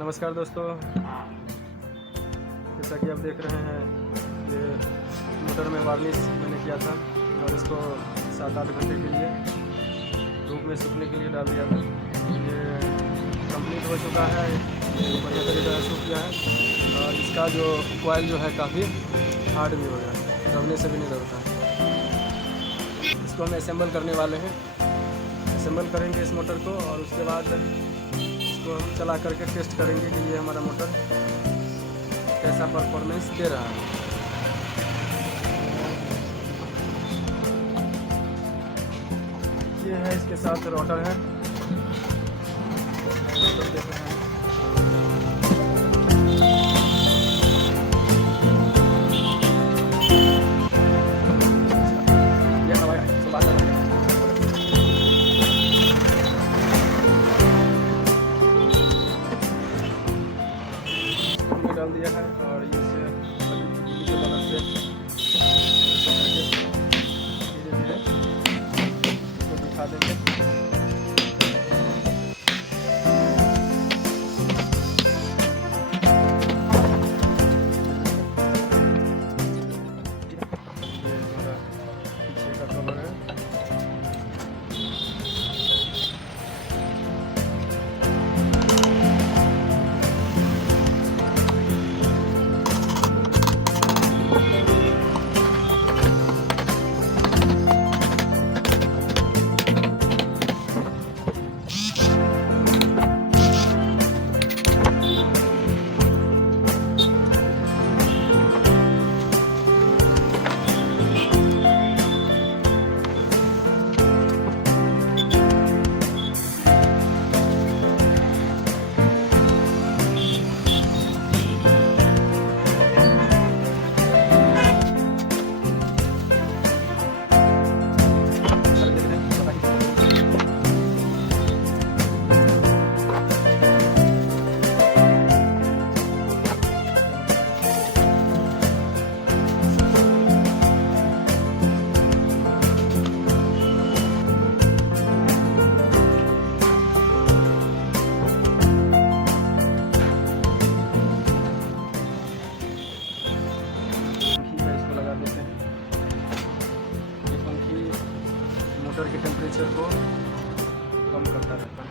नमस्कार दोस्तों, जैसा कि आप देख रहे हैं ये मोटर में वार्निश मैंने किया था और इसको 7-8 घंटे के लिए धूप में सूखने के लिए डाल दिया था। ये कंप्लीट हो चुका है, ये बढ़िया तरीके से सूख गया है और इसका जो कॉइल जो है काफ़ी हार्ड भी हो गया है, दबने से भी नहीं दबता है। इसको हम असेंबल करने वाले हैं, असेंबल करेंगे इस मोटर को और उसके बाद इसको हम चला करके टेस्ट करेंगे कि ये हमारा मोटर कैसा परफॉर्मेंस दे रहा है। ये है, इसके साथ रोटर है, रोटर देख रहे हैं। ये हवा डाल दिया है और इसे बिजली के मदद से धीरे धीरे इसको बिठा देंगे। ये हमारा पीछे का कवर है। मोटर के टेम्परेचर को कम करता रहता है।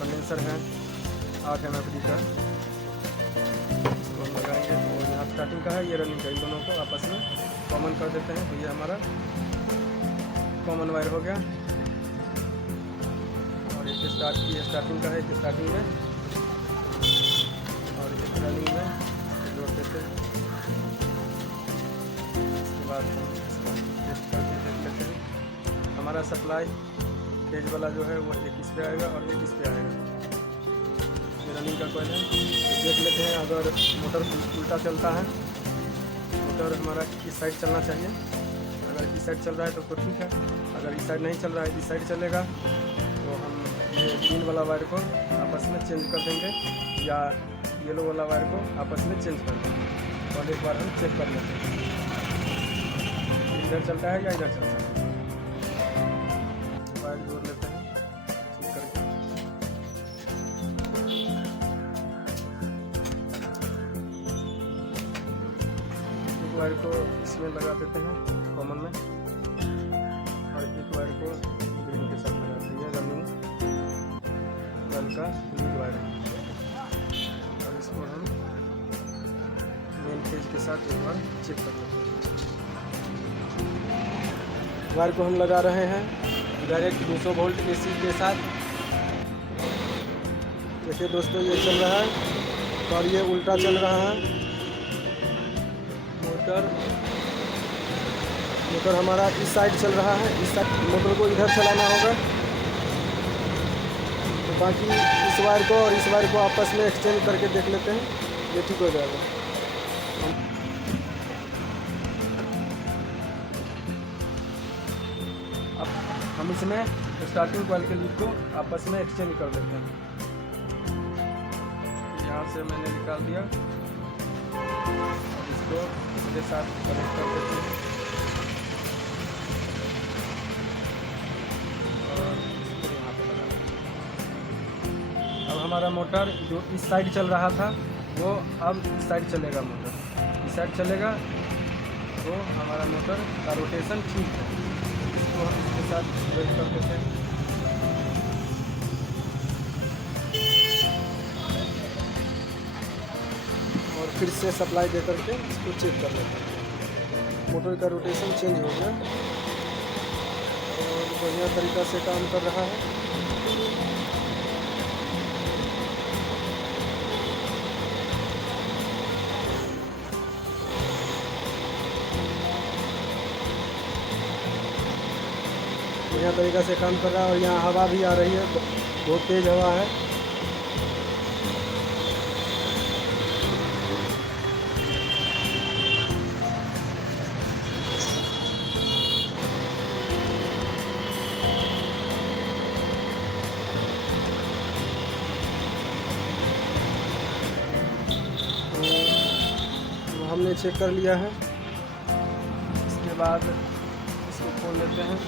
कंडेंसर है 8 MFD का, लगाएंगे और यहाँ स्टार्टिंग का है, ये रनिंग का, इन दोनों को आपस में कॉमन कर देते हैं। तो ये हमारा कॉमन वायर हो गया और एक स्टार्टिंग का है, एक स्टार्टिंग में और एक रनिंग में जोड़ देते हैं। उसके बाद हम इसका टेस्ट करके देख लेते हैं। हमारा सप्लाई तेज वाला जो है वो एक इस पे आएगा और एक इस पे आएगा। रनिंग का कॉइल है, तो देख लेते हैं। अगर मोटर उल्टा चलता है, मोटर हमारा इस साइड चलना चाहिए। अगर इस साइड चल रहा है तो ठीक है, अगर इस साइड नहीं चल रहा है, इस साइड चलेगा, तो हम ये ग्रीन वाला वायर को आपस में चेंज कर देंगे या येलो वाला वायर को आपस में चेंज कर देंगे। और एक बार हम चेक कर लेते हैं इधर चलता है या इधर चलता है। वायर जोड़ लेते हैं ठीक करके। वायर को इसमें लगा देते हैं कॉमन में और एक वायर को ग्रीन के साथ लगा देते हैं। रनिंग वायर का लीड वायर है और इसको हम मेन पेज के साथ एक बार चेक कर लेते हैं। वायर को हम लगा रहे हैं डायरेक्ट 200 वोल्ट AC के साथ। देखिए दोस्तों, ये चल रहा है और ये उल्टा चल रहा है। मोटर हमारा इस साइड चल रहा है, इस साइड मोटर को इधर चलाना होगा। तो बाकी इस वायर को और इस वायर को आपस में एक्सचेंज करके देख लेते हैं, ये ठीक हो जाएगा। अब हम इसमें स्टार्टिंग कॉइल के लीड को आपस में एक्सचेंज कर देते हैं। यहाँ से मैंने निकाल दिया, इसको इसके साथ कनेक्ट कर देते हैं और इसको यहाँ पे लगा देते हैं। अब हमारा मोटर जो इस साइड चल रहा था वो अब इस साइड चलेगा, मोटर इस साइड चलेगा, तो हमारा मोटर का रोटेशन ठीक है। इसको हम इसके साथ वेट कर देते हैं। और फिर से सप्लाई दे करके इसको चेक कर लेते हैं। मोटर का रोटेशन चेंज हो गया और बढ़िया तरीक़ा से काम कर रहा है। बढ़िया तरीक़ा से काम कर रहा है और यहाँ हवा भी आ रही है, बहुत तेज़ हवा है। तो हमने चेक कर लिया है। इसके बाद इसको खोल लेते हैं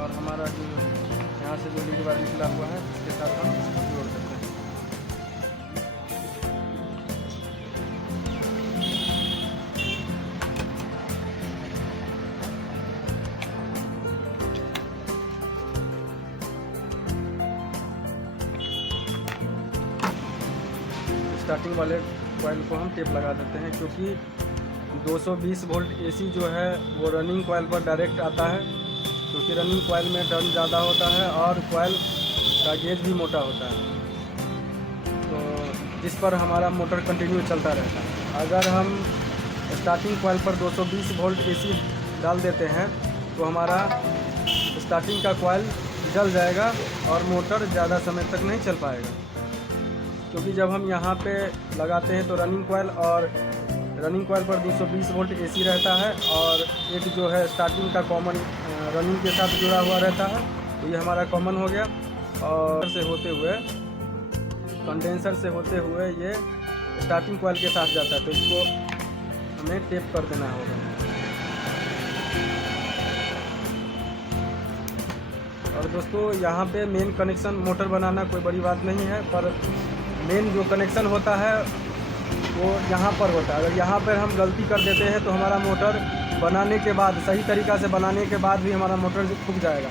और हमारा जो यहाँ से जो लीड वायर निकला हुआ है इसके साथ हम इसको जोड़ देते हैं। स्टार्टिंग वाले कॉइल को हम टेप लगा देते हैं, क्योंकि 220 वोल्ट एसी जो है वो रनिंग कॉइल पर डायरेक्ट आता है, क्योंकि रनिंग कॉइल में टर्न ज़्यादा होता है और कॉइल का गेज भी मोटा होता है, तो जिस पर हमारा मोटर कंटिन्यू चलता रहता है। अगर हम स्टार्टिंग कॉइल पर 220 वोल्ट एसी डाल देते हैं तो हमारा स्टार्टिंग का कॉइल जल जाएगा और मोटर ज़्यादा समय तक नहीं चल पाएगा, क्योंकि जब हम यहाँ पे लगाते हैं तो रनिंग कॉइल पर 220 वोल्ट एसी रहता है और एक जो है स्टार्टिंग का कॉमन रनिंग के साथ जुड़ा हुआ रहता है, तो ये हमारा कॉमन हो गया। और से होते हुए कंडेंसर से होते हुए ये स्टार्टिंग कॉइल के साथ जाता है, तो इसको हमें टेप कर देना होगा। और दोस्तों यहाँ पे मेन कनेक्शन मोटर बनाना कोई बड़ी बात नहीं है, पर मेन जो कनेक्शन होता है वो यहाँ पर होता है। अगर यहाँ पर हम गलती कर देते हैं तो हमारा मोटर बनाने के बाद, सही तरीक़ा से बनाने के बाद भी हमारा मोटर फूक जाएगा।